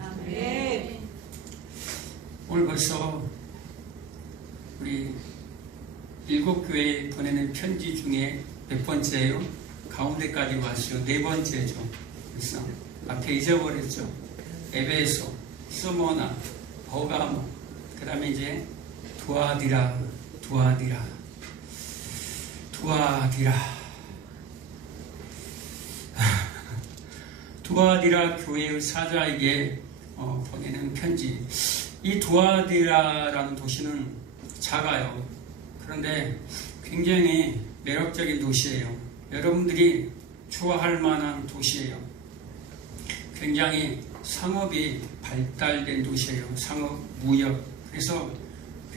아멘. 오늘 벌써 우리 7교회에 보내는 편지 중에 몇 번째예요? 가운데까지 왔어요. 4번째죠. 그래서 앞에 잊어버렸죠. 에베소, 스모나, 버가모, 그 다음에 이제 두아디라. 두아디라 교회의 사자에게 보내는 편지. 이 두아디라라는 도시는 작아요. 그런데 굉장히 매력적인 도시예요. 여러분들이 좋아할 만한 도시예요. 굉장히 상업이 발달된 도시예요. 상업, 무역. 그래서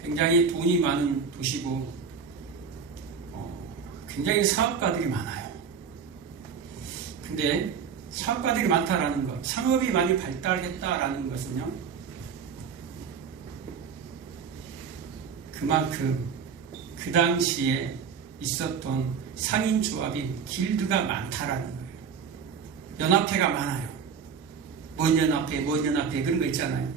굉장히 돈이 많은 도시고 굉장히 사업가들이 많아요. 근데 사업가들이 많다라는 것, 상업이 많이 발달했다라는 것은요, 그만큼 그 당시에 있었던 상인조합이 길드가 많다라는 거예요. 연합회가 많아요. 뭔 연합회 그런 거 있잖아요.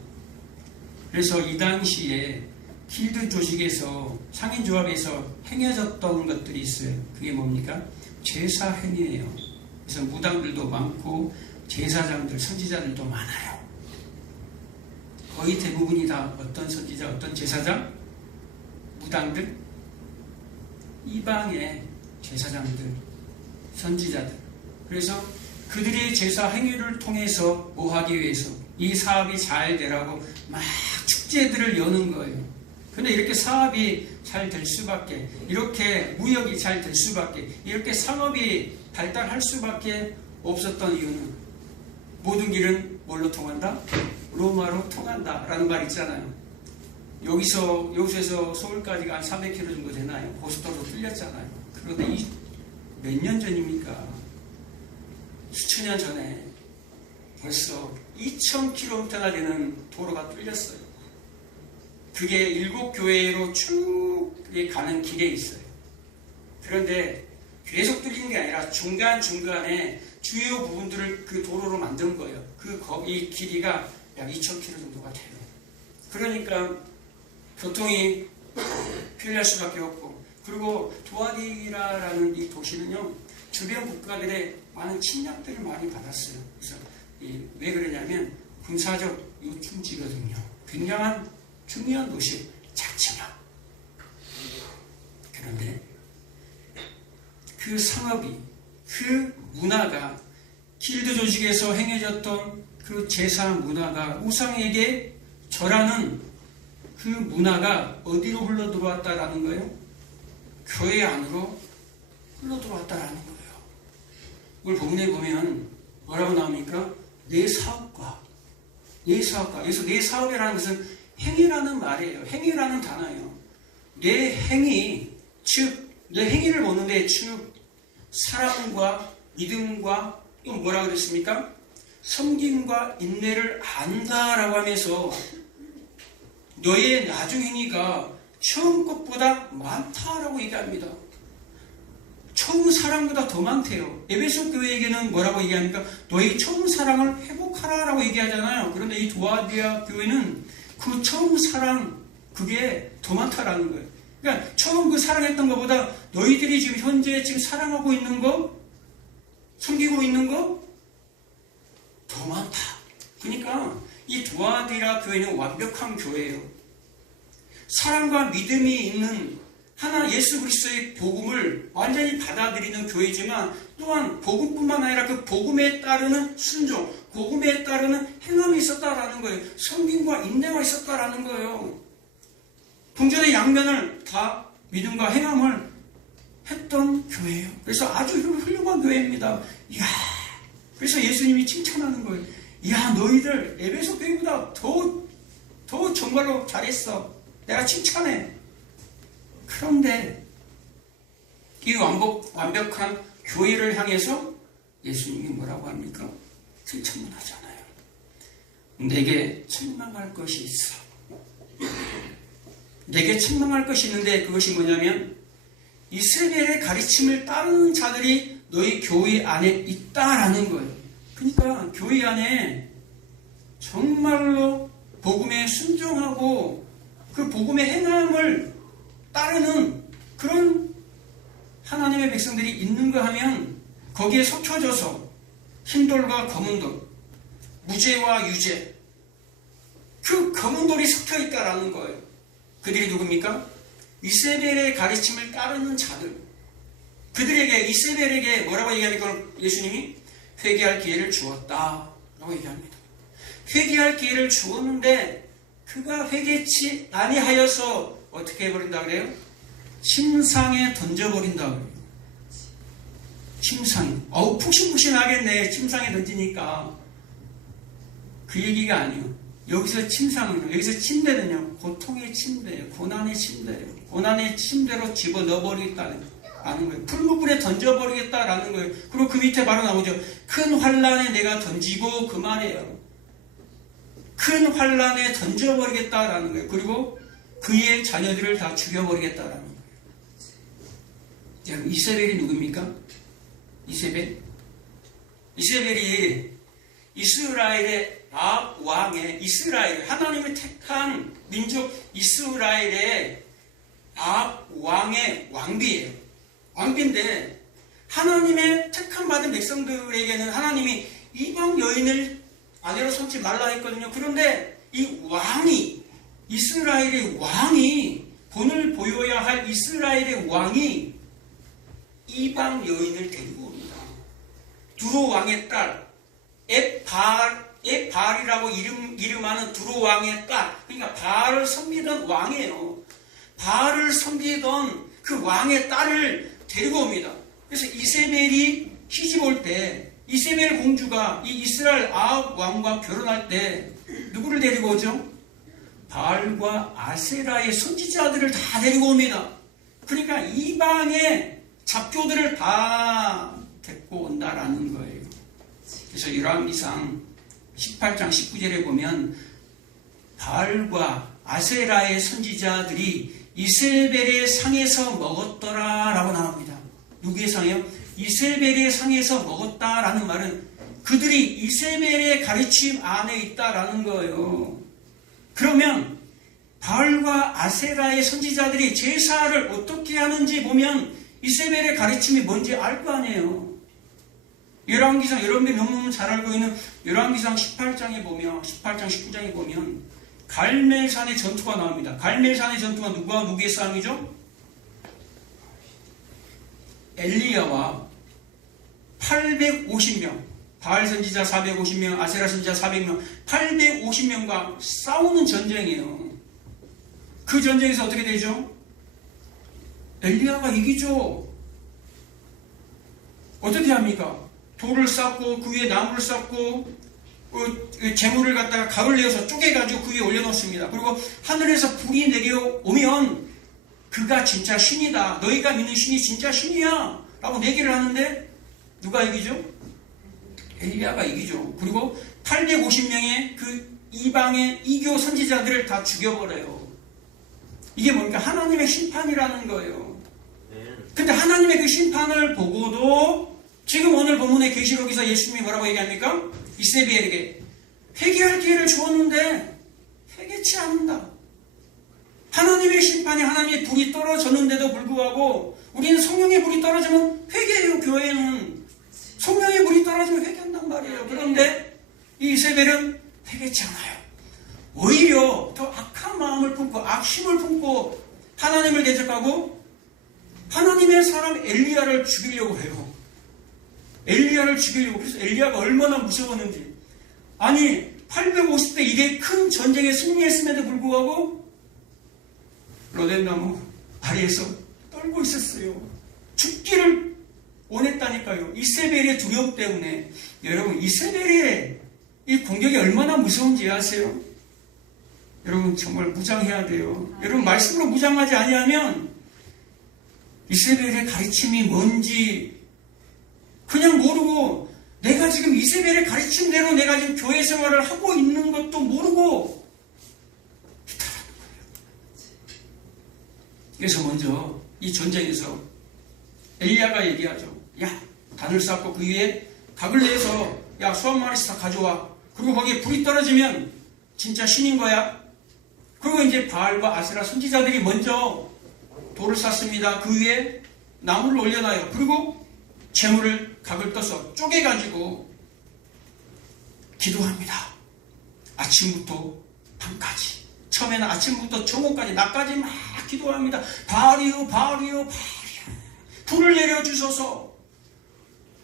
그래서 이 당시에 길드 조직에서 상인조합에서 행해졌던 것들이 있어요. 그게 뭡니까? 제사 행위예요. 그래서 무당들도 많고 제사장들, 선지자들도 많아요. 거의 대부분이 다 어떤 선지자, 어떤 제사장? 무당들? 이방의 제사장들, 선지자들. 그래서 그들의 제사 행위를 통해서 뭐 하기 위해서 이 사업이 잘 되라고 막 축제들을 여는 거예요. 근데 이렇게 사업이 잘 될 수밖에, 이렇게 무역이 잘 될 수밖에, 이렇게 상업이 발달할 수밖에 없었던 이유는 모든 길은 뭘로 통한다? 로마로 통한다 라는 말 있잖아요. 여기서에서 서울까지가 한 300km 정도 되나요? 고속도로 뚫렸잖아요. 그런데 몇 년 전입니까? 수천 년 전에 벌써 2000km나 되는 도로가 뚫렸어요. 그게 7교회로 쭉 가는 길에 있어요. 그런데 계속 뚫리는 게 아니라 중간중간에 주요 부분들을 그 도로로 만든 거예요. 이 길이가 약 2000km 정도가 돼요. 그러니까 교통이 편리할 수밖에 없고, 그리고 두아디라라는 이 도시는요, 주변 국가들의 많은 침략들을 많이 받았어요. 그래서 왜 그러냐면 군사적 요충지거든요. 굉장한 중요한 도시, 작지만. 그런데 그 상업이, 그 문화가, 길드 조직에서 행해졌던 그 제사 문화가, 우상에게 절하는 그 문화가 어디로 흘러 들어왔다라는 거예요? 교회 안으로 흘러 들어왔다라는 거예요. 오늘 본문에 보면 뭐라고 나옵니까? 내 사업과. 여기서 내 사업이라는 것은 행위라는 말이에요. 행위라는 단어예요. 내 행위, 즉 내 행위를 보는데 즉 사랑과 믿음과 또 뭐라고 그랬습니까? 섬김과 인내를 안다라고 하면서 너의 나중 행위가 처음 것보다 많다라고 얘기합니다. 처음 사랑보다 더 많대요. 에베소 교회에게는 뭐라고 얘기합니까? 너의 처음 사랑을 회복하라라고 얘기하잖아요. 그런데 이 두아디라 교회는 그 처음 사랑, 그게 더 많다라는 거예요. 그러니까 처음 그 사랑했던 것보다 너희들이 지금 현재 사랑하고 있는 거, 섬기고 있는 거 더 많다. 그러니까 이 두아디라 교회는 완벽한 교회예요. 사랑과 믿음이 있는 하나 예수 그리스도의 복음을 완전히 받아들이는 교회지만, 또한 복음뿐만 아니라 그 복음에 따르는 순종, 복음에 따르는 행함이 있었다라는 거예요. 섬김과 인내가 있었다라는 거예요. 동전의 양면을 다 믿음과 행함을 했던 교회예요. 그래서 아주 훌륭한 교회입니다. 이야, 그래서 예수님이 칭찬하는 거예요. 이야, 너희들 에베소 교회보다 더 정말로 잘했어. 내가 칭찬해. 그런데 이 완벽한 교회를 향해서 예수님이 뭐라고 합니까? 칭찬만 하잖아요. 내게 책망할 것이 있어. 내게 책망할 것이 있는데 그것이 뭐냐면 이스라엘의 가르침을 따르는 자들이 너희 교회 안에 있다라는 거예요. 그러니까 교회 안에 정말로 복음에 순종하고 그 복음의 행함을 따르는 그런 하나님의 백성들이 있는가 하면 거기에 속혀져서 흰돌과 검은돌, 무죄와 유죄, 그 검은돌이 섞여있다라는 거예요. 그들이 누굽니까? 이세벨의 가르침을 따르는 자들. 그들에게, 이세벨에게 뭐라고 얘기하니까 예수님이 회개할 기회를 주었다라고 얘기합니다. 회개할 기회를 주었는데 그가 회개치 아니하여서 어떻게 해버린다 그래요? 침상에 던져버린다 그래요. 침상. 푹신푹신하겠네. 침상에 던지니까. 그 얘기가 아니에요. 여기서 침상은요. 여기서 침대는요. 고통의 침대예요. 고난의 침대예요. 고난의 침대로 집어넣어버리겠다는 거예요. 풀무불에 던져버리겠다라는 거예요. 그리고 그 밑에 바로 나오죠. 큰 환란에 내가 던지고 그 말이에요. 큰 환란에 던져버리겠다라는 거예요. 그리고 그의 자녀들을 다 죽여버리겠다라는 거예요. 여러분, 이세벨이 누굽니까? 이세벨이 이스라엘의 왕의 이스라엘, 하나님이 택한 민족 이스라엘의 왕의 왕비예요. 왕비인데 하나님의 택한 받은 백성들에게는 하나님이 이방 여인을 아내로 삼지 말라 했거든요. 그런데 이 왕이, 이스라엘의 왕이, 본을 보여야 할 이스라엘의 왕이 이방 여인을 데리고 옵니다. 두로 왕의 딸, 엣바알이라고 이름하는 두로 왕의 딸, 그러니까 바알을 섬기던 왕이에요. 바알을 섬기던 그 왕의 딸을 데리고 옵니다. 그래서 이세벨이 시집 올 때, 이세벨 공주가 이 이스라엘 아합 왕과 결혼할 때 누구를 데리고 오죠? 바알과 아세라의 선지자들을 다 데리고 옵니다. 그러니까 이방의 잡교들을 다 데리고 온다라는 거예요. 그래서 열왕기상 18장 19절에 보면 바알과 아세라의 선지자들이 이세벨의 상에서 먹었더라 라고 나옵니다. 누구의 상이요? 이세벨의 상에서 먹었다라는 말은 그들이 이세벨의 가르침 안에 있다라는 거예요. 그러면 바알과 아세라의 선지자들이 제사를 어떻게 하는지 보면 이세벨의 가르침이 뭔지 알 거 아니에요. 열왕기상, 여러분들이 너무너무 잘 알고 있는 열왕기상 18장에 보면, 18장 19장에 보면 갈멜산의 전투가 나옵니다. 갈멜산의 전투가 누구와 누구의 싸움이죠? 엘리야와 850명, 바알 선지자 450명, 아세라 선지자 400명, 850명과 싸우는 전쟁이에요. 그 전쟁에서 어떻게 되죠? 엘리야가 이기죠. 어떻게 합니까? 돌을 쌓고 그 위에 나무를 쌓고 재물을 갖다가 각을 내어서 쪼개가지고 그 위에 올려놓습니다. 그리고 하늘에서 불이 내려오면 그가 진짜 신이다. 너희가 믿는 신이 진짜 신이야. 라고 내기를 하는데 누가 이기죠? 엘리야가 이기죠. 그리고 850명의 그 이방의 이교 선지자들을 다 죽여버려요. 이게 뭡니까? 하나님의 심판이라는 거예요. 근데 하나님의 그 심판을 보고도 지금 오늘 본문의 계시록에서 예수님이 뭐라고 얘기합니까? 이세벨에게 회개할 기회를 주었는데 회개치 않는다. 하나님의 심판이, 하나님의 불이 떨어졌는데도 불구하고 우리는 성령의 불이 떨어지면 회개해요. 교회는 성령의 불이 떨어지면 회개한단 말이에요. 그런데 이 이세벨은 회개치 않아요. 오히려 더 악한 마음을 품고 악심을 품고 하나님을 대적하고 하나님의 사람 엘리야를 죽이려고 해요. 엘리야를 죽이려고. 그래서 엘리야가 얼마나 무서웠는지. 아니 850대 1의 큰 전쟁에 승리했음에도 불구하고 로뎀나무 아래에서 떨고 있었어요. 죽기를 원했다니까요. 이세벨의 두려움 때문에. 여러분, 이세벨의 이 공격이 얼마나 무서운지 아세요? 여러분, 정말 무장해야 돼요. 여러분, 말씀으로 무장하지 아니하면 이세벨의 가르침이 뭔지 그냥 모르고, 내가 지금 이세벨의 가르침대로 내가 지금 교회 생활을 하고 있는 것도 모르고 있다라는 거예요. 그래서 먼저 이 전쟁에서 엘리야가 얘기하죠. 야, 단을 쌓고 그 위에 각을 내서 야, 소 한 마리씩 다 가져와. 그리고 거기에 불이 떨어지면 진짜 신인 거야. 그리고 이제 바알과 아세라 선지자들이 먼저 돌을 쌌습니다. 그 위에 나무를 올려놔요. 그리고 재물을 각을 떠서 쪼개가지고 기도합니다. 아침부터 밤까지. 처음에는 아침부터 정오까지 낮까지 막 기도합니다. 바알이요 바알이요 바알이요 불을 내려주소서.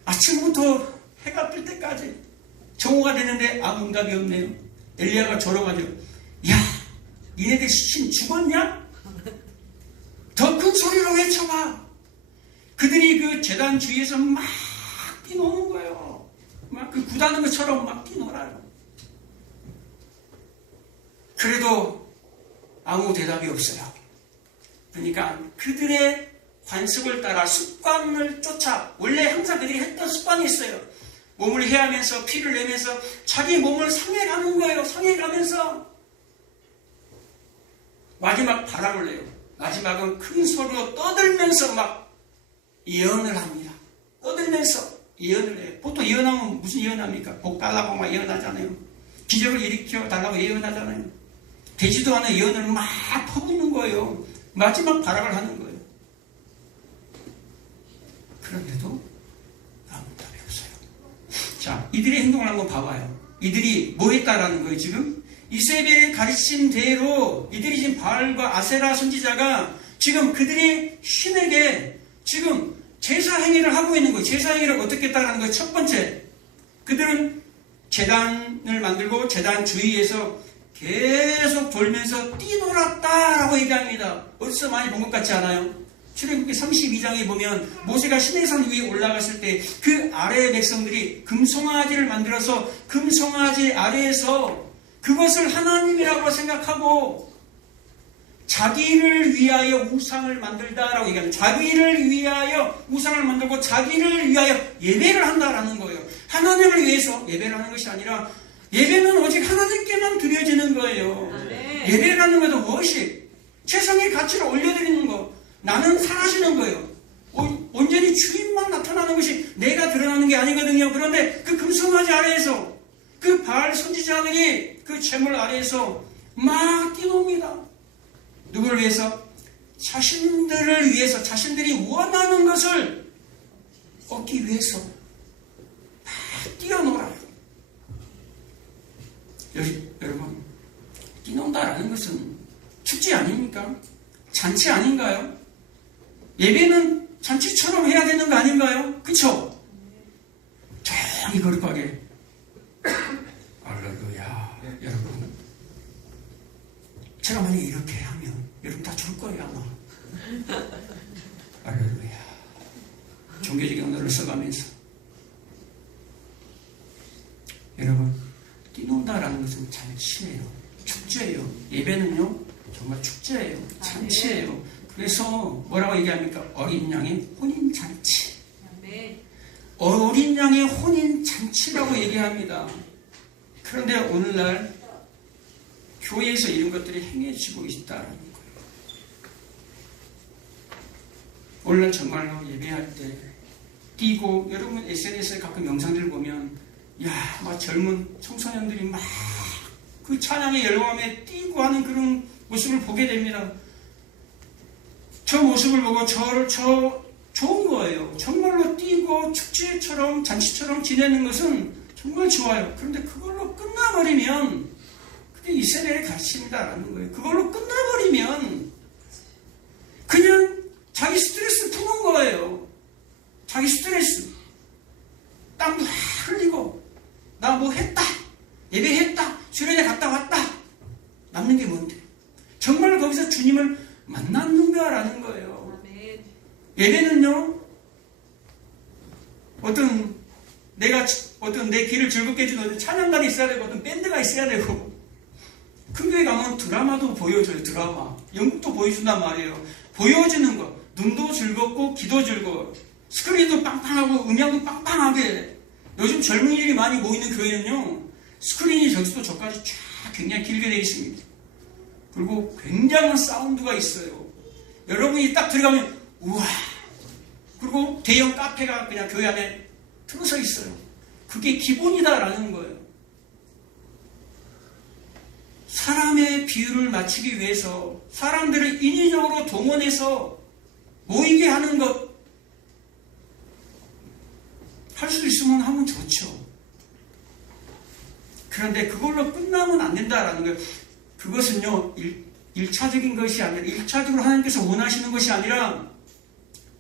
아침부터 해가 뜰 때까지. 정오가 되는데 아무 응답이 없네요. 엘리야가 조롱하죠. 야, 니네들 신 죽었냐? 더 큰 소리로 외쳐봐. 그들이 그 제단 주위에서 막 뛰노는 거예요. 막 그 구다는 것처럼 막 뛰놀아요. 그래도 아무 대답이 없어요. 그러니까 그들의 관습을 따라 습관을 쫓아, 원래 항상 그들이 했던 습관이 있어요. 몸을 해하면서 피를 내면서 자기 몸을 상해가는 거예요. 상해가면서 마지막 발악을 내요. 마지막은 큰 소리로 떠들면서 막 예언을 합니다. 떠들면서 예언을 해요. 보통 예언하면 무슨 예언합니까? 복 달라고 막 예언하잖아요. 기적을 일으켜 달라고 예언하잖아요. 되지도 않은 예언을 막 퍼붓는 거예요. 마지막 발악을 하는 거예요. 그런데도 아무 답이 없어요. 자, 이들의 행동을 한번 봐봐요. 이들이 뭐 했다라는 거예요, 지금? 이세벨의 가르침대로 이들이 지금 바알과 아세라 선지자가 지금 그들이 신에게 지금 제사 행위를 하고 있는 거예요. 제사 행위를 어떻게 했다라는 거예요. 첫 번째, 그들은 제단을 만들고 제단 주위에서 계속 돌면서 뛰놀았다라고 얘기합니다. 어디서 많이 본 것 같지 않아요? 출애굽기 32장에 보면 모세가 시내산 위에 올라갔을 때 그 아래의 백성들이 금송아지를 만들어서 금송아지 아래에서 그것을 하나님이라고 생각하고 자기를 위하여 우상을 만들다라고 얘기합니다. 자기를 위하여 우상을 만들고 자기를 위하여 예배를 한다라는 거예요. 하나님을 위해서 예배를 하는 것이 아니라 예배는 오직 하나님께만 드려지는 거예요. 예배라는 것은 무엇이? 최상의 가치를 올려드리는 거. 나는 사라지는 거예요. 온전히 주인만 나타나는 것이 내가 드러나는 게 아니거든요. 그런데 그 금송아지 아래에서 그 바알 선지자들이 그 재물 아래에서 막 뛰놉니다. 누구를 위해서? 자신들을 위해서, 자신들이 원하는 것을 얻기 위해서 막 뛰어놀아요. 여러분, 뛰논다라는 것은 축제 아닙니까? 잔치 아닌가요? 예배는 잔치처럼 해야 되는 거 아닌가요? 그쵸? 조용히 거룩하게. 할렐루야. 여러분, 제가 만약에 이렇게 하면 여러분 다 줄 거예요, 아마. 할렐루야. 종교적인 언어를 써가면서. 여러분, 뛰논다라는 것은 잔치예요. 축제예요. 예배는요, 정말 축제예요. 잔치예요. 그래서 뭐라고 얘기합니까? 어린 양의 혼인잔치. 어린 양의 혼인잔치라고 얘기합니다. 그런데 오늘날 교회에서 이런 것들이 행해지고 있다는 거예요. 오늘날 정말로 예배할 때 뛰고, 여러분 SNS에 가끔 영상들 보면 막 젊은 청소년들이 막 그 찬양의 열광에 뛰고 하는 그런 모습을 보게 됩니다. 저 모습을 보고 좋은 거예요. 정말로 뛰고 축제처럼 잔치처럼 지내는 것은 정말 좋아요. 그런데 그걸로 끝나버리면 그게 이스라엘의 가르침이다라는 거예요. 그걸로 끝나버리면 그냥 자기 스트레스 푸는 거예요. 자기 스트레스. 땀 흘리고 나 뭐 했다. 예배했다. 수련회 갔다 왔다. 남는 게 뭔데? 정말 거기서 주님을 만났는가라는 거예요. 예배는요, 어떤 내 길을 즐겁게 해주는 찬양단이 있어야 되고, 어떤 밴드가 있어야 되고, 큰 교회 가면 드라마도 보여줘요, 드라마. 연극도 보여준단 말이에요. 보여주는 거. 눈도 즐겁고, 귀도 즐거워. 스크린도 빵빵하고, 음향도 빵빵하게. 요즘 젊은이들이 많이 모이는 교회는요, 스크린이 저기서부터 저까지 쫙 굉장히 길게 되어 있습니다. 그리고 굉장한 사운드가 있어요. 여러분이 딱 들어가면 우와. 그리고 대형 카페가 그냥 교회 안에 틀어져 있어요. 그게 기본이다라는 거예요. 사람의 비율을 맞추기 위해서 사람들을 인위적으로 동원해서 모이게 하는 것, 할 수 있으면 하면 좋죠. 그런데 그걸로 끝나면 안 된다라는 거예요. 그것은요, 1차적인 것이 아니라, 1차적으로 하나님께서 원하시는 것이 아니라,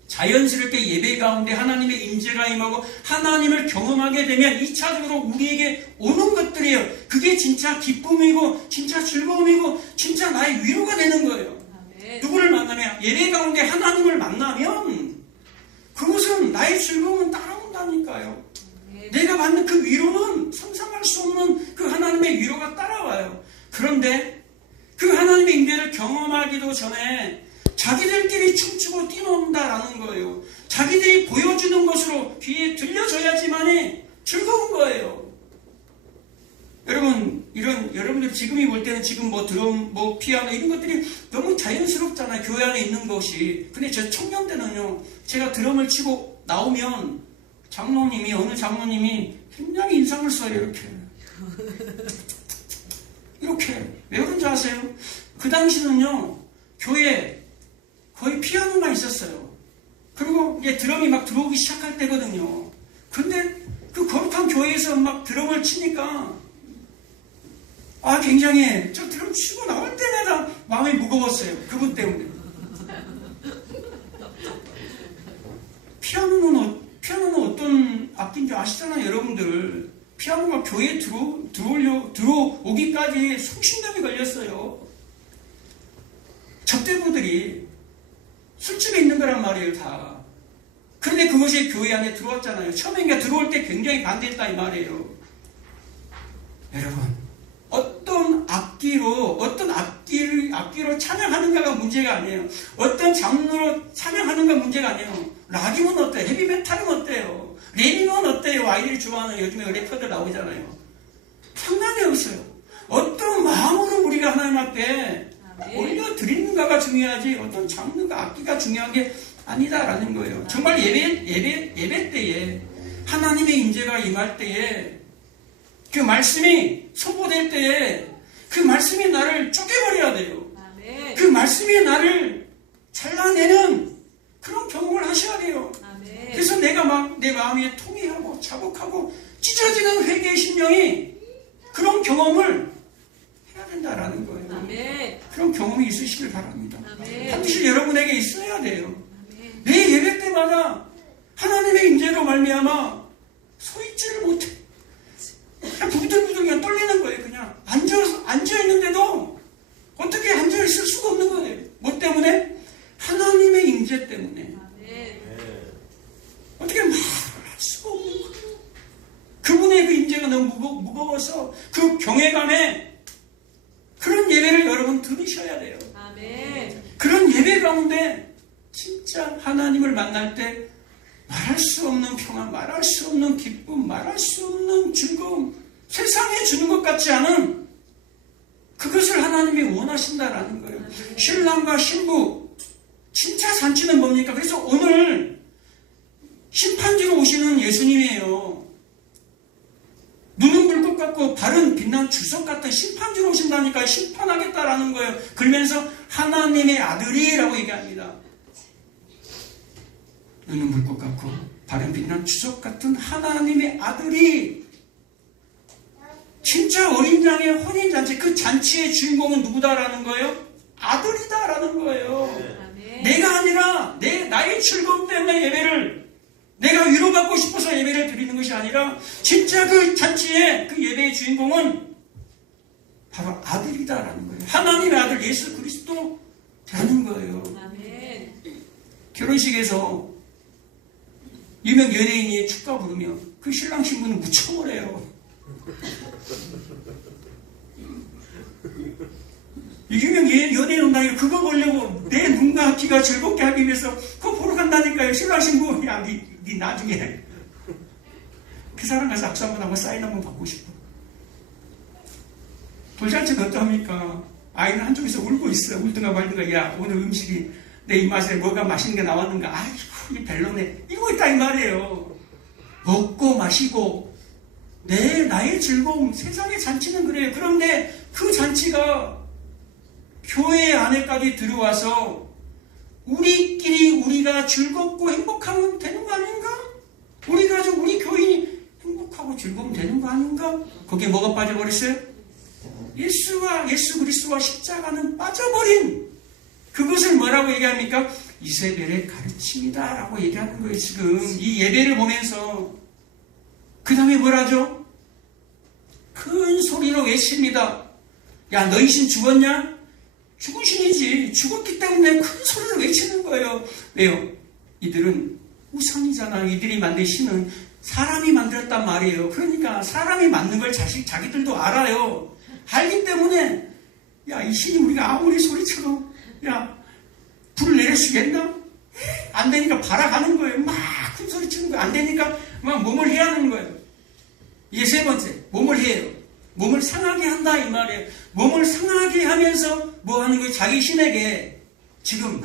자연스럽게 예배 가운데 하나님의 임재가 임하고 하나님을 경험하게 되면 2차적으로 우리에게 오는 것들이에요. 그게 진짜 기쁨이고 진짜 즐거움이고 진짜 나의 위로가 되는 거예요. 아멘. 누구를 만나면 예배 가운데 하나님을 만나면 그것은 나의 즐거움은 따라온다니까요. 아멘. 내가 받는 그 위로는 상상할 수 없는 그 하나님의 위로가 따라와요. 그런데 그 하나님의 임재를 경험하기도 전에 자기들끼리 춤추고 뛰논다라는 거예요. 자기들이 보여주는 것으로 귀에 들려줘야지만이 즐거운 거예요. 여러분, 여러분들 지금이 볼 때는 지금 뭐 드럼, 뭐 피아노 이런 것들이 너무 자연스럽잖아요. 교회 안에 있는 것이. 근데 저 청년 때는요, 제가 드럼을 치고 나오면 어느 장로님이 굉장히 인상을 써요. 이렇게. 왜 그런지 아세요? 그 당시는요, 교회 거의 피아노만 있었어요. 그리고 이제 드럼이 막 들어오기 시작할 때거든요. 근데 그 거룩한 교회에서 막 드럼을 치니까 굉장히 저 드럼 치고 나올 때마다 마음이 무거웠어요. 그분 때문에. 피아노는 어떤 악기인지 아시잖아요, 여러분들. 피아노가 교회에 들어오기까지 수십년이 걸렸어요. 접대부들이 술집에 있는 거란 말이에요, 다. 그런데 그것이 교회 안에 들어왔잖아요. 처음에 들어올 때 굉장히 반대했다 이 말이에요. 여러분, 어떤 악기로 찬양하는가가 문제가 아니에요. 어떤 장르로 찬양하는가 문제가 아니에요. 락이면 어때요? 헤비메탈은 어때요? 랩이면 어때요? 아이들이 좋아하는 요즘에 래퍼들 나오잖아요. 상관이 없어요. 어떤 마음으로 우리가 하나님 앞에 올려드리는가가 중요하지 어떤 장르가 악기가 중요한 게 아니다라는 거예요. 정말 예배 때에 하나님의 임재가 임할 때에 그 말씀이 선포될 때에 그 말씀이 나를 쪼개버려야 돼요. 그 말씀이 나를 잘라내는 그런 경험을 하셔야 돼요. 그래서 내가 막 내 마음이 통해하고 자복하고 찢어지는 회개의 심령이 그런 경험을 해야 된다라는 거예요. 아멘. 그런 경험이 있으시길 바랍니다. 아멘. 반드시 여러분에게 있어야 돼요. 아멘. 내 예배 때마다 하나님의 임재로 말미암아 서 있지를 못해. 그냥 부들부들 그냥 떨리는 거예요. 그냥 앉아 있는데도 어떻게 앉아 있을 수가 없는 거예요. 뭐 때문에? 하나님의 임재 때문에. 아멘. 어떻게 말을 할 수가 없는 거예요. 그분의 그 임재가 너무 무거워서 그 경외감에 그런 예배를 여러분 들으셔야 돼요. 아멘. 그런 예배 가운데 진짜 하나님을 만날 때 말할 수 없는 평화, 말할 수 없는 기쁨, 말할 수 없는 즐거움, 세상에 주는 것 같지 않은 그것을 하나님이 원하신다라는 거예요. 신랑과 신부, 진짜 잔치는 뭡니까? 그래서 오늘 심판지로 오시는 예수님이에요. 눈은 불꽃 같고 발은 빛난 주석 같은 심판지로 오신다니까 심판하겠다라는 거예요. 그러면서 하나님의 아들이라고 얘기합니다. 눈은 불꽃 같고 발은 빛난 주석 같은 하나님의 아들이 진짜 어린 양의 혼인잔치 그 잔치의 주인공은 누구다라는 거예요? 아들이다라는 거예요. 아멘. 내가 아니라 나의 즐거움 때문에 예배를 내가 위로받고 싶어서 예배를 드리는 것이 아니라 진짜 그 잔치의 그 예배의 주인공은 바로 아들이다라는 거예요. 하나님의 아들 예수 그리스도라는 거예요. 아멘. 결혼식에서 유명 연예인이 축가 부르면 그 신랑 신부는 묻혀버려요. 유명 연예인 온다니까 그거 보려고 내 눈과 귀가 즐겁게 하기 위해서 그거 보러 간다니까요. 신랑 신부 야 니 나중에 그 사람 가서 악수 한번 하고 사인 한번 받고 싶어. 돌잔치는 어떠합니까? 아이는 한쪽에서 울고 있어요. 울든가 말든가 야 오늘 음식이 내 입맛에 뭐가 맛있는 게 나왔는가 아이고 이 별로네 이러고 있다 이 말이에요. 먹고 마시고 나의 즐거움 세상의 잔치는 그래요. 그런데 그 잔치 잔치가 교회 안에까지 들어와서 우리끼리 우리가 즐겁고 행복하면 되는 거 아닌가? 우리 가족, 우리 교인이 행복하고 즐거우면 되는 거 아닌가? 거기에 뭐가 빠져버렸어요? 예수 그리스도와 십자가는 빠져버린, 그것을 뭐라고 얘기합니까? 이세벨의 가르침이다 라고 얘기하는 거예요. 지금 이 예배를 보면서 그 다음에 뭐라죠? 큰 소리로 외칩니다. 야, 너희 신 죽었냐? 죽은 신이지. 죽었기 때문에 큰 소리로 외치는 거예요. 왜요? 이들은 우상이잖아. 이들이 만든 신은 사람이 만들었단 말이에요. 그러니까 사람이 만든 걸 자기들도 알아요. 알기 때문에 야, 이 신이 우리가 아무리 소리쳐도 야, 불을 내려주겠나? 안 되니까 발악하는 거예요. 막 큰 소리 치는 거예요. 안 되니까 막 몸을 해야 하는 거예요. 이게 세 번째, 몸을 해요. 몸을 상하게 한다 이 말이에요. 몸을 상하게 하면서 뭐 하는 거예요? 자기 신에게 지금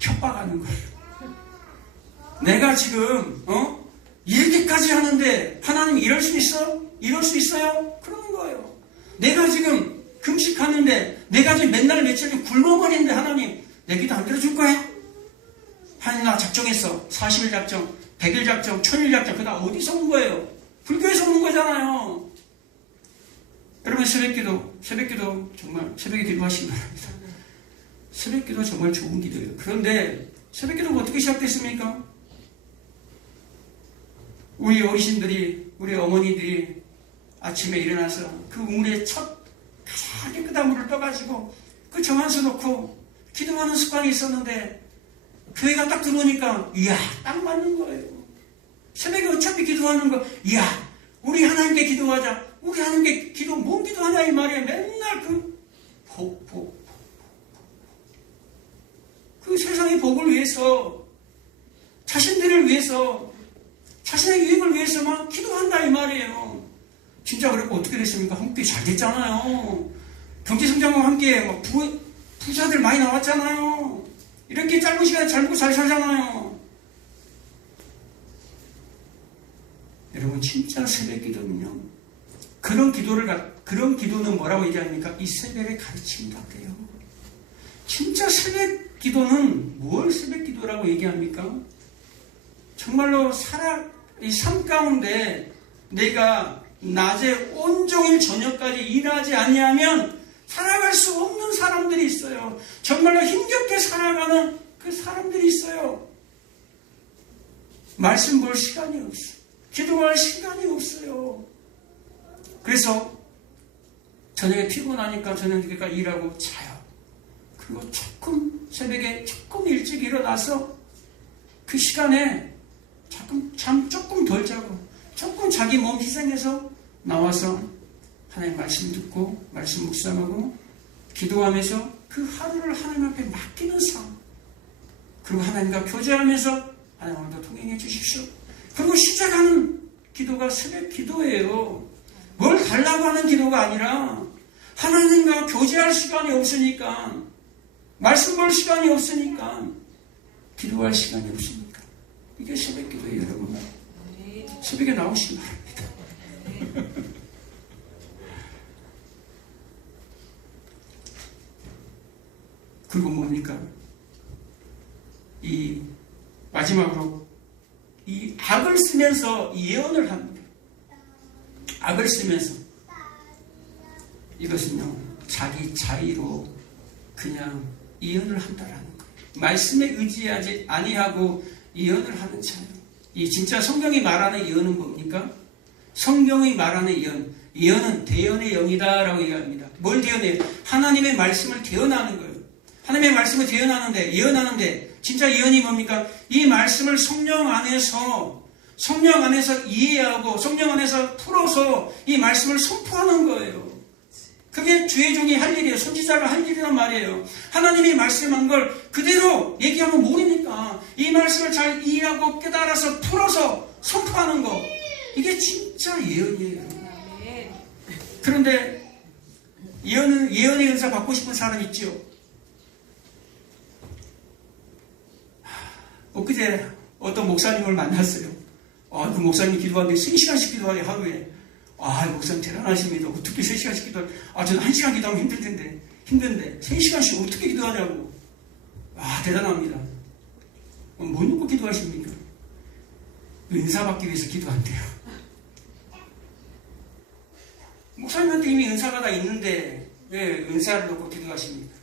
협박하는 거예요. 내가 지금 이렇게까지 하는데 하나님 이럴 수 있어? 이럴 수 있어요? 그러는 거예요. 내가 지금 금식하는데 내가 지금 맨날 며칠 굶어버리는데 하나님 내 기도 안 들어줄 거야? 하나님 나 작정했어. 40일 작정, 100일 작정, 1000일 작정. 그다음 어디서 온 거예요? 불교에서 오는 거잖아요. 여러분 새벽기도 정말 새벽에 기도하시기 바랍니다. 새벽기도 정말 좋은 기도예요. 그런데 새벽기도가 어떻게 시작됐습니까? 우리 어르신들이, 우리 어머니들이 아침에 일어나서 그 우물에 가장 깨끗한 물을 떠가지고 그 정한수 놓고 기도하는 습관이 있었는데 교회가 딱 들어오니까 이야 딱 맞는 거예요. 새벽에 어차피 기도하는 거 이야 우리 하나님께 기도하자. 우리 하나님께 뭔 기도하냐 이 말이에요. 맨날 그 세상의 복을 위해서 자신들을 위해서 자신의 유익을 위해서만 기도한다 이 말이에요. 진짜 그랬고 어떻게 됐습니까? 한국교회 잘 됐잖아요. 경제성장과 함께 막 부자들 많이 나왔잖아요. 이렇게 짧은 시간에 잘 먹고 잘 살잖아요. 여러분 진짜 새벽 기도는요. 그런 기도는 뭐라고 얘기합니까? 이세벨의 가르침이다 그래요. 진짜 새벽 기도는 뭘 새벽 기도라고 얘기합니까? 정말로 이 삶 가운데 내가 낮에 온종일 저녁까지 일하지 아니하면 살아갈 수 없는 사람들이 있어요. 정말로 힘겹게 살아가는 그 사람들이 있어요. 말씀 볼 시간이 없어요. 기도할 시간이 없어요. 그래서 저녁에 피곤하니까 저녁까지 일하고 자요. 그리고 새벽에 조금 일찍 일어나서 그 시간에 잠 조금 덜 자고 조금 자기 몸 희생해서 나와서 하나님 말씀 듣고 말씀 묵상하고 기도하면서 그 하루를 하나님 앞에 맡기는 삶, 그리고 하나님과 교제하면서 하나님 오늘도 통행해 주십시오. 그리고 시작하는 기도가 새벽 기도예요. 뭘 달라고 하는 기도가 아니라 하나님과 교제할 시간이 없으니까, 말씀 볼 시간이 없으니까, 기도할 시간이 없으니까. 이게 새벽 기도예요, 여러분. 새벽에 나오시기 바랍니다. 그리고 뭡니까? 마지막으로 이 악을 쓰면서 예언을 합니다. 악을 쓰면서. 이것은요, 자기 자의로 그냥 예언을 한다라는 거예요. 말씀에 의지하지 아니하고 예언을 하는 자예요. 이 진짜 성경이 말하는 예언은 뭡니까? 성경이 말하는 예언은 대언의 영이다라고 얘기합니다. 뭘 대언해요? 하나님의 말씀을 대언하는 거예요. 하나님의 말씀을 예언하는데 진짜 예언이 뭡니까? 이 말씀을 성령 안에서 이해하고 성령 안에서 풀어서 이 말씀을 선포하는 거예요. 그게 주의 종이 할 일이에요. 선지자가 할 일이란 말이에요. 하나님이 말씀한 걸 그대로 얘기하면 모르니까 이 말씀을 잘 이해하고 깨달아서 풀어서 선포하는 거, 이게 진짜 예언이에요. 그런데 예언의 은사 받고 싶은 사람 있지요? 엊그제 어떤 목사님을 만났어요. 그 목사님이 기도하는데 3시간씩 기도하네, 하루에. 목사님 대단하십니다. 어떻게 3시간씩 기도할, 저는 1시간 기도하면 힘든데 3시간씩 어떻게 기도하냐고. 대단합니다. 뭐 놓고 기도하십니까? 은사 받기 위해서 기도한대요. 목사님한테 이미 은사가 다 있는데 왜 은사를 놓고 기도하십니까?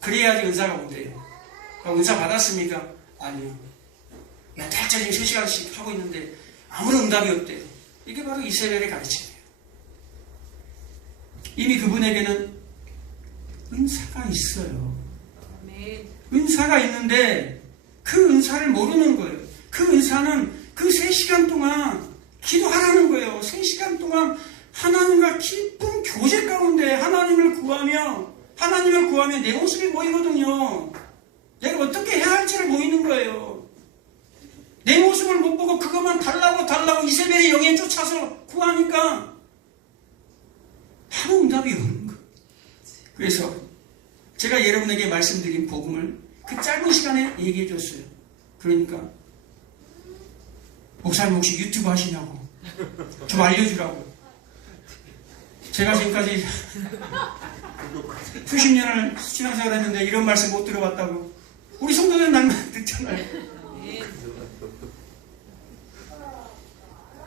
그래야지 은사가 온대요. 은사 받았습니까? 아니요. 몇 달째 지금 3시간씩 하고 있는데 아무런 응답이 없대요. 이게 바로 이세벨의 가르침이에요. 이미 그분에게는 은사가 있어요. 은사가 있는데 그 은사를 모르는 거예요. 그 은사는 그 3시간 동안 기도하라는 거예요. 3시간 동안 하나님과 깊은 교제 가운데 하나님을 구하며 내 모습이 보이거든요. 내가 어떻게 해야 할지를 보이는 거예요. 내 모습을 못 보고 그것만 달라고 이세벨의 영에 쫓아서 구하니까 바로 응답이 오는 거예요. 그래서 제가 여러분에게 말씀드린 복음을 그 짧은 시간에 얘기해 줬어요. 그러니까 목사님 혹시 유튜브 하시냐고 좀 알려주라고. 제가 지금까지 수십 년을 신앙생활 했는데 이런 말씀 못 들어봤다고. 우리 성도들은 날만 듣잖아요.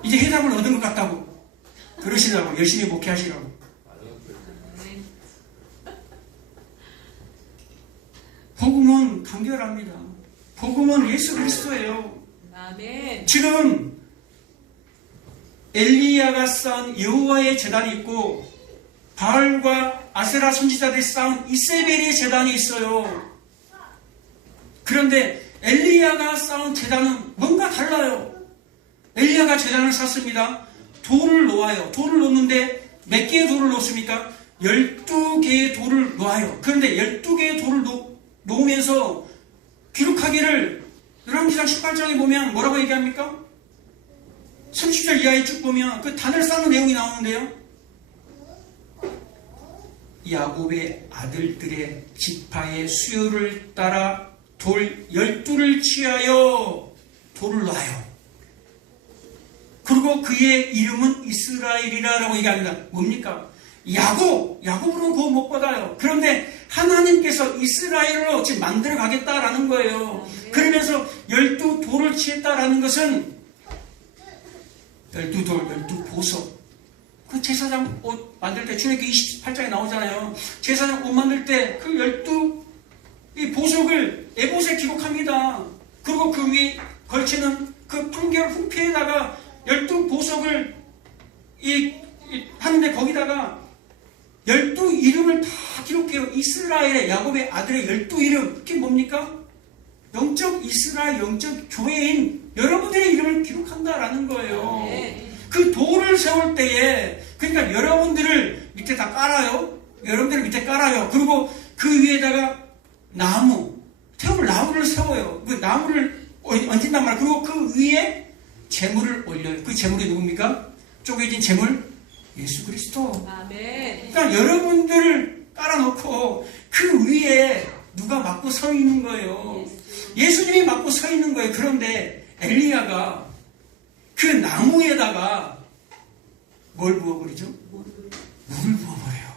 이제 해답을 얻은 것 같다고 그러시라고. 열심히 목회하시라고. 복음은 간결합니다. 복음은 예수 그리스도예요. 지금 엘리야가 쌓은 여호와의 제단이 있고 바알과 아세라 선지자들이 쌓은 이세벨의 제단이 있어요. 그런데 엘리야가 쌓은 제단은 뭔가 달라요. 엘리야가 제단을 쌓습니다. 돌을 놓아요. 돌을 놓는데 몇 개의 돌을 놓습니까? 12개의 돌을 놓아요. 그런데 12개의 돌을 놓으면서 기록하기를 열왕기상 18장에 보면 뭐라고 얘기합니까? 30절 이하에 쭉 보면 그 단을 쌓는 내용이 나오는데요. 야곱의 아들들의 지파의 수요를 따라 돌 12를 취하여 돌을 놔요. 그리고 그의 이름은 이스라엘이라 라고 얘기합니다. 뭡니까? 야곱으로는 그거 못 받아요. 그런데 하나님께서 이스라엘로 지금 만들어 가겠다라는 거예요. 그러면서 12돌을 취했다라는 것은 12돌, 12보석. 그 제사장 옷 만들 때 출애굽기 28장에 나오잖아요. 제사장 옷 만들 때 그 12이 보석을 에봇에 기록합니다. 그리고 그 위에 걸치는 그 판결 훈패에다가 12보석을 하는데 거기다가 12이름을 다 기록해요. 이스라엘의 야곱의 아들의 12이름. 그게 뭡니까? 영적 이스라엘, 영적 교회인 여러분들의 이름을 기록한다라는 거예요. 그 돌을 세울 때에, 그러니까 여러분들을 밑에 다 깔아요. 여러분들을 밑에 깔아요. 그리고 그 위에다가 나무를 세워요. 그 나무를 얹는단 말이에요. 그리고 그 위에 재물을 올려요. 그 재물이 누굽니까? 쪼개진 재물? 예수 그리스도. 아멘. 그러니까 여러분들을 깔아놓고 그 위에 누가 막고 서 있는 거예요. 예수님이 막고 서 있는 거예요. 그런데 엘리야가 그 나무에다가 뭘 부어버리죠? 물을 부어버려요.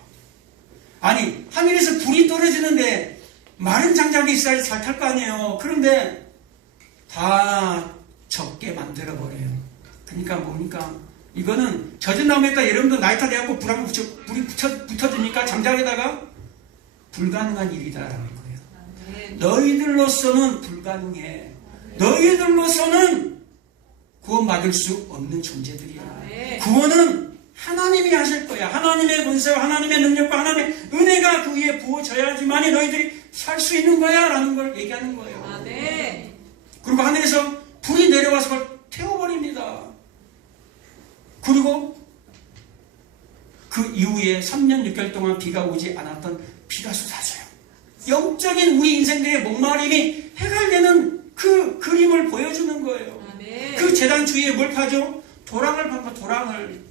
아니, 하늘에서 불이 떨어지는데 마른 장작이 있어야지 잘 탈 거 아니에요. 그런데 다 적게 만들어버려요. 그러니까 뭡니까? 이거는 젖은 나무에다 여러분도 나이타 대갖고 불이 붙어주니까 장작에다가 불가능한 일이다라는 거예요. 너희들로서는 불가능해. 너희들로서는 구원받을 수 없는 존재들이야. 구원은 하나님이 하실 거야. 하나님의 권세와 하나님의 능력과 하나님의 은혜가 그 위에 부어져야지만이 너희들이 살 수 있는 거야 라는 걸 얘기하는 거예요. 그리고 하늘에서 불이 내려와서 그걸 태워버립니다. 그리고 그 이후에 3년 6개월 동안 비가 오지 않았던 비가 쏟아져요. 영적인 우리 인생들의 목마름이 해갈되는 그 그림을 보여주는 거예요. 그 제단 주위에 뭘 파죠? 도랑을 파고 도랑을.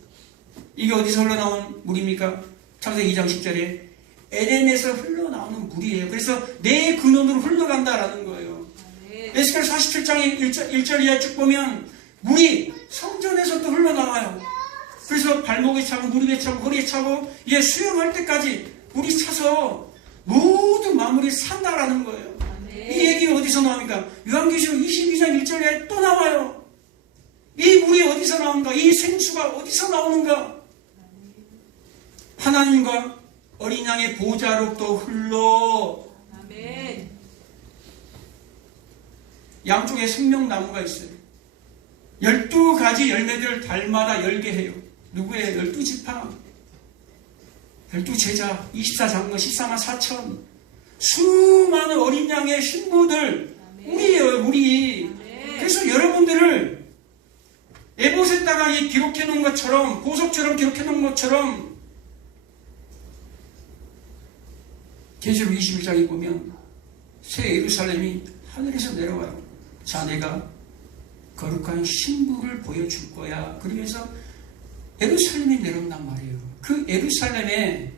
이게 어디서 흘러나온 물입니까? 창세기 2장 10절에 에덴에서 흘러나오는 물이에요. 그래서 내 근원으로 흘러간다라는 거예요. 에스겔 47장의 1절 이하 쭉 보면 물이 성전에서 또 흘러나와요. 그래서 발목에 차고 무릎에 차고 허리에 차고 수영할 때까지 물이 차서 모든 만물이 산다라는 거예요. 이 얘기가 어디서 나옵니까? 요한계시록 22장 1절에 또 나와요. 이 물이 어디서 나온가? 이 생수가 어디서 나오는가? 하나님과 어린 양의 보좌로부터 흘러. 아멘. 양쪽에 생명나무가 있어요. 12가지 열매들을 달마다 열게 해요. 누구예요? 12지파, 12제자, 24장로, 14만 4천, 수많은 어린 양의 신부들, 우리예요, 우리. 그래서 여러분들을 에봇에다가 기록해 놓은 것처럼, 보석처럼 기록해 놓은 것처럼, 계시록 21장에 보면 새 예루살렘이 하늘에서 내려와요. 자, 내가 거룩한 신부를 보여줄 거야. 그러면서 예루살렘에 내려온단 말이에요. 그 예루살렘에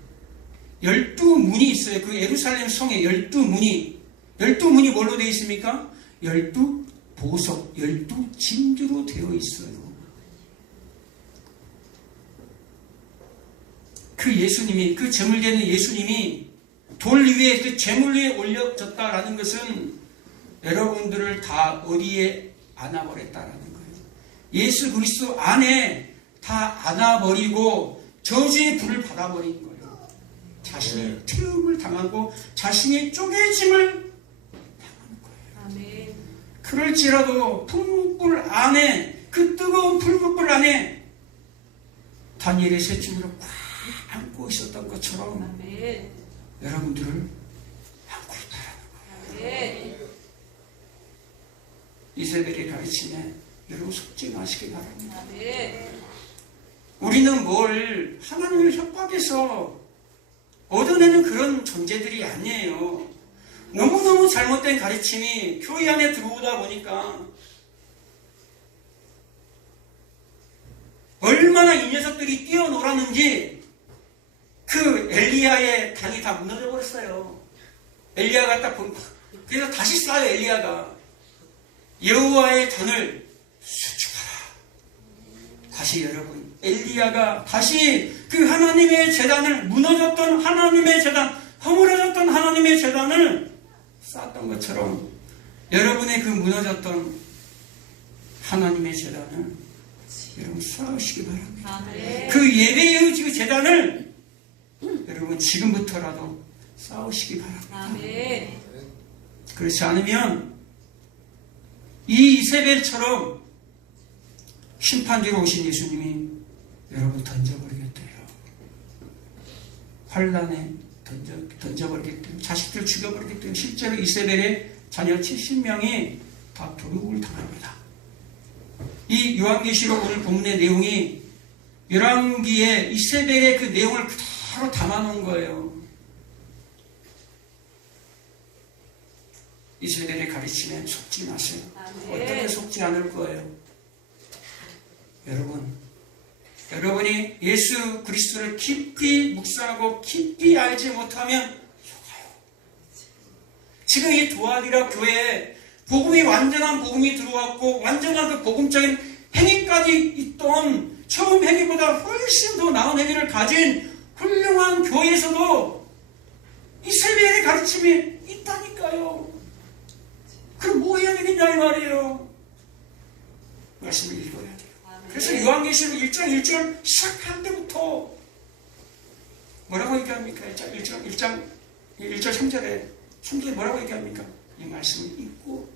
12문이 있어요. 그 예루살렘 성에 12문이. 12문이 뭘로 되어 있습니까? 12보석, 12진주로 되어 있어요. 그 예수님이, 그 제물되는 예수님이 돌 위에, 그 제물 위에 올려졌다라는 것은 여러분들을 다 어디에 안아버렸다라는 거예요. 예수 그리스도 안에 다 안아버리고 저주의 불을 받아버린 거예요. 자신이 태움을 당하고 자신이 쪼개짐을 당하는 거예요. 아멘. 그럴지라도 풀무불 안에, 그 뜨거운 풀무불 안에 다니엘의 셋째으로 꽉 안고 있었던 것처럼 아멘. 여러분들을 안고 있다라는 거예요. 아멘. 이세벨의 가르침에 여러분 속지 마시기 바랍니다. 아멘. 우리는 뭘 하나님을 협박해서 얻어내는 그런 존재들이 아니에요. 너무너무 잘못된 가르침이 교회 안에 들어오다 보니까 얼마나 이 녀석들이 뛰어놀았는지 그 엘리야의 단이 다 무너져 버렸어요. 엘리야가 딱 보니까 그래서 다시 쌓아요. 엘리야가 여호와의 단을 수축하라. 다시 여러분, 엘리야가 다시 그 하나님의 제단을, 무너졌던 하나님의 제단, 허물어졌던 하나님의 제단을 쌓았던 것처럼 여러분의 그 무너졌던 하나님의 제단을 여러분 쌓으시기 바랍니다. 아멘. 그 예배의 그 제단을 여러분 지금부터라도 쌓으시기 바랍니다. 아멘. 그렇지 않으면 이 이세벨처럼 심판주로 오신 예수님이 여러분 던져버리겠대요. 환란에 던져버리겠대요. 자식들 죽여버리겠대요. 실제로 이세벨의 자녀 70명이 다 교육을 당합니다. 이 요한계시록 오늘 본문의 내용이 열왕기에 이세벨의 그 내용을 그대로 담아놓은 거예요. 이세벨의 가르침에 속지 마세요. 어떻게 속지 않을 거예요? 여러분이 예수 그리스도를 깊이 묵상하고 깊이 알지 못하면 속아요. 지금 이 도아디라 교회에 복음이 완전한 복음이 들어왔고 완전한 그 복음적인 행위까지 있던 처음 행위보다 훨씬 더 나은 행위를 가진 훌륭한 교회에서도 이세벨의 가르침이 있다니까요. 그럼 뭐 해야 되겠냐 이 말이에요. 말씀을 읽어야 돼요. 그래서 요한계시록 1장 1절 시작할 때부터 뭐라고 얘기합니까? 1장 3절에 뭐라고 얘기합니까? 이 말씀을 읽고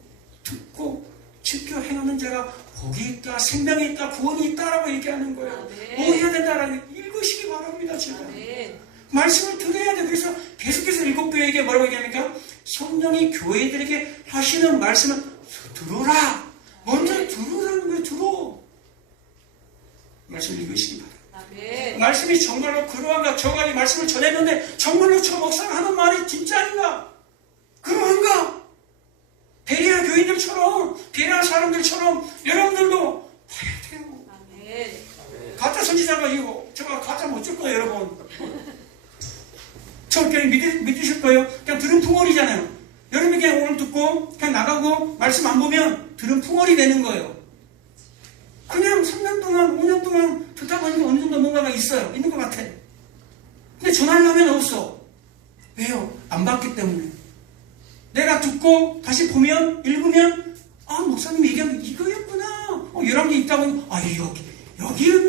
듣고 지켜 행하는 자가 복이 있다, 생명이 있다, 구원이 있다라고 얘기하는 거예요. 뭐 해야 된다라는 읽으시기 바랍니다. 제가 말씀을 들어야 돼요. 그래서 계속해서 일곱 교회에게 뭐라고 얘기합니까? 성령이 교회들에게 하시는 말씀을 들어라. 먼저 들으라는 거예요. 들어. 말씀을 읽으시기 바랍니다. 말씀이 정말로 그러한가? 저가 이 말씀을 전했는데 정말로 저 목사가 하는 말이 진짜인가? 그러한가? 베레아 교인들처럼, 베레아 사람들처럼 여러분들도 봐야 돼요. 가짜 선지자가 이거 제가 가짜 못 줄 거예요, 여러분. 저 그냥 믿으실 거예요? 그냥 들은 풍월이잖아요. 여러분이 그냥 오늘 듣고 그냥 나가고 말씀 안 보면 들은 풍월이 되는 거예요. 동안, 5년 동안 듣다 보니까 어느 정도 뭔가가 있어요. 있는 것 같아. 근데 전화를 하면 없어. 왜요? 안 받기 때문에. 내가 듣고 다시 보면, 읽으면, 아, 목사님 얘기한 게 이거였구나. 이런 게 있다 보니, 아,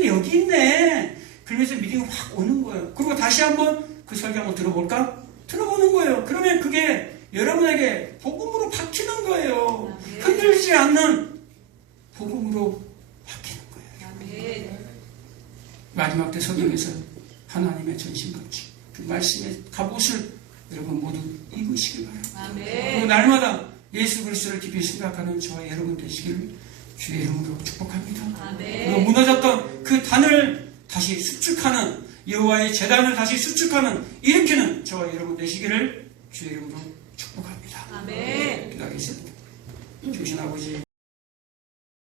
여기 있네. 그러면서 믿음이 확 오는 거예요. 그리고 다시 한번 그 설교 한번 들어볼까? 들어보는 거예요. 그러면 그게 여러분에게 복음으로 바뀌는 거예요. 아멘. 흔들리지 않는 복음으로 바뀌는 거예요. 아멘. 마지막 때 성경에서 하나님의 전신갑주, 그 말씀의 갑옷을 여러분 모두 입으시길 바랍니다. 그리고 아멘. 날마다 예수 그리스도를 깊이 생각하는 저와 여러분 되시기를 주의 이름으로 축복합니다. 그리고 아멘. 무너졌던 그 단을 다시 수축하는, 여호와의 제단을 다시 수축하는, 일으키는 저와 여러분 되시기를 주의 이름으로 축복합니다. 아멘. 기도하겠습니다. 주신 아버지,